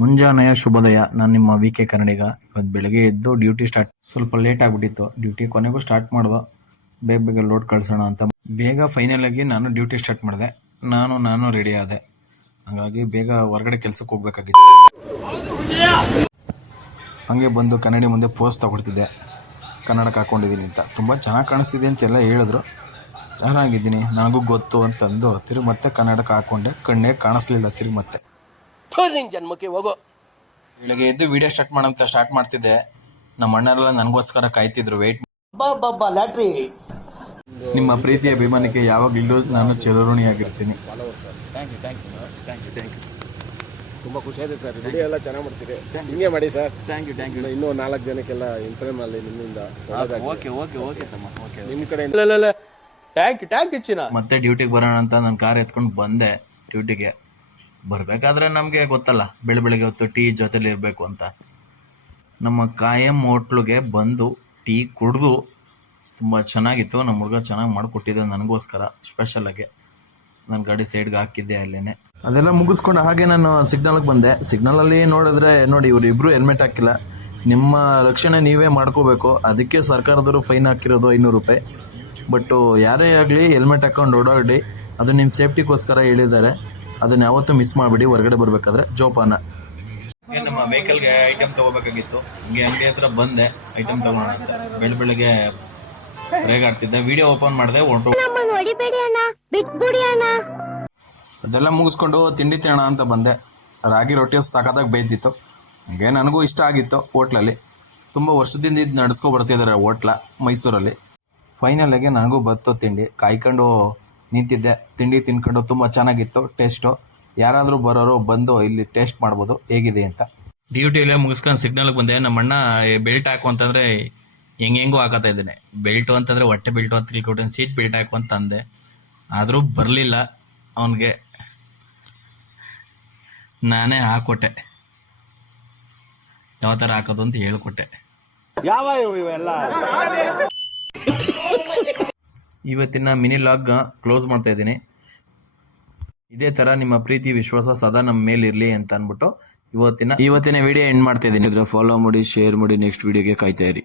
ಮುಂಜಾನೆಯ ಶುಭೋದಯ. ನಾನು ನಿಮ್ಮ ವಿ.ಕೆ. ಕನ್ನಡಿಗ. ಇವತ್ತು ಬೆಳಗ್ಗೆ ಎದ್ದು ಡ್ಯೂಟಿ ಸ್ಟಾರ್ಟ್ ಸ್ವಲ್ಪ ಲೇಟ್ ಆಗಿಬಿಟ್ಟಿತ್ತು. ಡ್ಯೂಟಿ ಕೊನೆಗೂ ಸ್ಟಾರ್ಟ್ ಮಾಡ್ದೆ. ಬೇಗ ಬೇಗ ಲೋಡ್ ಕಳ್ಸೋಣ ಅಂತ ಬೇಗ ಫೈನಲ್ ಆಗಿ ನಾನು ಡ್ಯೂಟಿ ಸ್ಟಾರ್ಟ್ ಮಾಡಿದೆ. ನಾನು ರೆಡಿ ಆದೆ. ಹಾಗಾಗಿ ಬೇಗ ಹೊರಗಡೆ ಕೆಲ್ಸಕ್ಕೆ ಹೋಗ್ಬೇಕಾಗಿತ್ತು. ಹಂಗೆ ಬಂದು ಕನ್ನಡಿ ಮುಂದೆ ಪೋಸ್ ತಗೊಳ್ತಿದ್ದೆ. ಕನ್ನಡಕ್ಕೆ ಹಾಕೊಂಡಿದ್ದೀನಿ ಅಂತ. ತುಂಬ ಚೆನ್ನಾಗಿ ಕಾಣಿಸ್ತಿದೆ ಅಂತೆಲ್ಲ ಹೇಳಿದ್ರು. ಚೆನ್ನಾಗಿದ್ದೀನಿ, ನನಗೂ ಗೊತ್ತು ಅಂತಂದು ತಿರುಗಿ ಮತ್ತೆ ಕನ್ನಡಕ್ಕೆ ಹಾಕ್ಕೊಂಡೆ. ಕಣ್ಣೇ ಕಾಣಿಸ್ಲಿಲ್ಲ ತಿರುಗಿ ಮತ್ತೆ. ಜನ್ಮಕ್ಕೆ ಹೋಗೋ ಬೆಳಗ್ಗೆ ಎದ್ದು ವಿಡಿಯೋ ಸ್ಟಾರ್ಟ್ ಮಾಡ್ತಿದ್ದೆ. ನಮ್ಮ ಅಣ್ಣರೆಲ್ಲ ನನಗೋಸ್ಕರ ಕಾಯ್ತಿದ್ರು. ವೆಯ್ಟ್. ಲ್ಯಾಟ್ರಿ. ನಿಮ್ಮ ಪ್ರೀತಿ ಅಭಿಮಾನಕ್ಕೆ ಯಾವಾಗಲೂ ನಾನು ಚಿರಋಣಿಯಾಗಿರ್ತೀನಿ. ತುಂಬ ಖುಷಿ ಆಯ್ತು ಸರ್. ವಿಡಿಯೋ ಎಲ್ಲ ಚೆನ್ನಾಗಿ ಮಾಡ್ತೀರಿ. ಹಿಂಗೆ ಮಾಡಿ ಸರ್. Thank you. ಇನ್ನೂ 4 ಜನಕ್ಕೆಲ್ಲ ಇನ್ಫಾರ್ಮ್ ಆಗಲಿ ನಿಮ್ಮಿಂದ. ನಿಮ್ಮ ಕಡೆ ಟ್ಯಾಂಕ್ ಹೆಚ್ಚಿನ. ಮತ್ತೆ ಡ್ಯೂಟಿಗೆ ಬರೋಣ ಅಂತ ನಾನು ಕಾರ್ ಎತ್ಕೊಂಡು ಬಂದೆ. ಡ್ಯೂಟಿಗೆ ಬರಬೇಕಾದ್ರೆ ನಮಗೆ ಗೊತ್ತಲ್ಲ, ಬೆಳಗ್ಗೆ ಹೊತ್ತು ಟೀ ಜೊತೆಲಿ ಇರಬೇಕು ಅಂತ. ನಮ್ಮ ಕಾಯಂ ಹೋಟ್ಲಿಗೆ ಬಂದು ಟೀ ಕುಡಿದು ತುಂಬ ಚೆನ್ನಾಗಿತ್ತು. ನಮ್ಮ ಹುಡುಗ ಚೆನ್ನಾಗಿ ಮಾಡಿಕೊಟ್ಟಿದ್ದೆ ನನಗೋಸ್ಕರ ಸ್ಪೆಷಲಾಗಿ. ನನ್ನ ಗಾಡಿ ಸೈಡ್ಗೆ ಹಾಕಿದ್ದೆ ಅಲ್ಲೇ. ಅದೆಲ್ಲ ಮುಗಿಸ್ಕೊಂಡು ಹಾಗೆ ನಾನು ಸಿಗ್ನಲ್ಗೆ ಬಂದೆ. ಸಿಗ್ನಲಲ್ಲಿ ನೋಡಿದ್ರೆ ನೋಡಿ, ಇವರಿಬ್ಬರು ಹೆಲ್ಮೆಟ್ ಹಾಕಿಲ್ಲ. ನಿಮ್ಮ ರಕ್ಷಣೆ ನೀವೇ ಮಾಡ್ಕೋಬೇಕು. ಅದಕ್ಕೆ ಸರ್ಕಾರದವರು ಫೈನ್ ಹಾಕಿರೋದು 500 ರೂಪಾಯಿ. ಬಟ್ಟು ಯಾರೇ ಆಗಲಿ ಹೆಲ್ಮೆಟ್ ಹಾಕೊಂಡು ಓಡಾಡಿ, ಅದು ನಿಮ್ಮ ಸೇಫ್ಟಿಗೋಸ್ಕರ ಹೇಳಿದ್ದಾರೆ. ಅದನ್ನ ಯಾವತ್ತೂ ಮಿಸ್ ಮಾಡಬೇಡಿ. ಹೊರಗಡೆ ಬರಬೇಕಾದ್ರೆ ಜೋಪಾನ. ನಮ್ಮ ವೆಹಿಕಲ್ಗೆ ಐಟಮ್ ತೊಗೋಬೇಕಾಗಿತ್ತು. ಹಿಂಗೆ ಅಂಗಡಿ ಹತ್ರ ಬಂದೆ ಐಟಮ್ ತೊಗೊಳೋಣ ಅಂತ. ಬೆಳಗ್ಗೆ ರೇಗಾಡ್ತಿದ್ದೆ. ವಿಡಿಯೋ ಓಪನ್ ಮಾಡಿದೆ. ಅದೆಲ್ಲ ಮುಗಿಸ್ಕೊಂಡು ತಿಂಡಿ ತಿನ್ನೋಣ ಅಂತ ಬಂದೆ. ರಾಗಿ ರೊಟ್ಟಿ ಸಖತ್ತಾಗಿ ಬೇಯ್ತಿತ್ತು. ಹಂಗೆ ನನಗೂ ಇಷ್ಟ ಆಗಿತ್ತು. ಹೋಟ್ಲಲ್ಲಿ ತುಂಬ ವರ್ಷದಿಂದ ಇದು ನಡೆಸ್ಕೊ ಬರ್ತಿದ್ದಾರೆ ಹೋಟ್ಲ ಮೈಸೂರಲ್ಲಿ. ಫೈನಲ್ ಆಗಿ ನನಗೂ ಬತ್ತು ತಿಂಡಿ. ಕಾಯ್ಕೊಂಡು ನಿಂತಿದ್ದೆ. ತಿಂಡಿ ತಿನ್ಕೊಂಡು ತುಂಬ ಚೆನ್ನಾಗಿತ್ತು ಟೇಸ್ಟು. ಯಾರಾದರೂ ಬರೋರು ಬಂದು ಇಲ್ಲಿ ಟೇಸ್ಟ್ ಮಾಡ್ಬೋದು ಹೇಗಿದೆ ಅಂತ. ಡ್ಯೂಟಿಯಲ್ಲೇ ಮುಗಿಸ್ಕೊಂಡು ಸಿಗ್ನಲ್ಗೆ ಬಂದೆ. ನಮ್ಮ ಅಣ್ಣ ಬೆಲ್ಟ್ ಹಾಕು ಅಂತಂದರೆ ಹೆಂಗೂ ಹಾಕೋತಾ ಇದ್ದೇನೆ. ಬೆಲ್ಟು ಅಂತಂದರೆ ಹೊಟ್ಟೆ ಬೆಲ್ಟು ಅಂತ ತಿಳ್ಕೊಟ್ಟೆ. ಸೀಟ್ ಬೆಲ್ಟ್ ಹಾಕು ಅಂತ ಅಂದೆ. ಆದರೂ ಬರಲಿಲ್ಲ ಅವನಿಗೆ. ನಾನೇ ಹಾಕ್ಕೊಟ್ಟೆ. ಯಾವ ಥರ ಹಾಕೋದು ಅಂತ ಹೇಳ್ಕೊಟ್ಟೆ. ಇವತ್ತಿನ ಮಿನಿ ಲಾಗ್ ಕ್ಲೋಸ್ ಮಾಡ್ತಾ ಇದ್ದೀನಿ. ಇದೇ ಥರ ನಿಮ್ಮ ಪ್ರೀತಿ ವಿಶ್ವಾಸ ಸದಾ ನಮ್ಮ ಮೇಲಿರಲಿ ಅಂತ ಅಂದ್ಬಿಟ್ಟು ಇವತ್ತಿನ ವಿಡಿಯೋ ಎಂಡ್ ಮಾಡ್ತಾ ಇದ್ದೀನಿ. ಫಾಲೋ ಮಾಡಿ, ಶೇರ್ ಮಾಡಿ, ನೆಕ್ಸ್ಟ್ ವಿಡಿಯೋಗೆ ಕಾಯ್ತಾ ಇರಿ.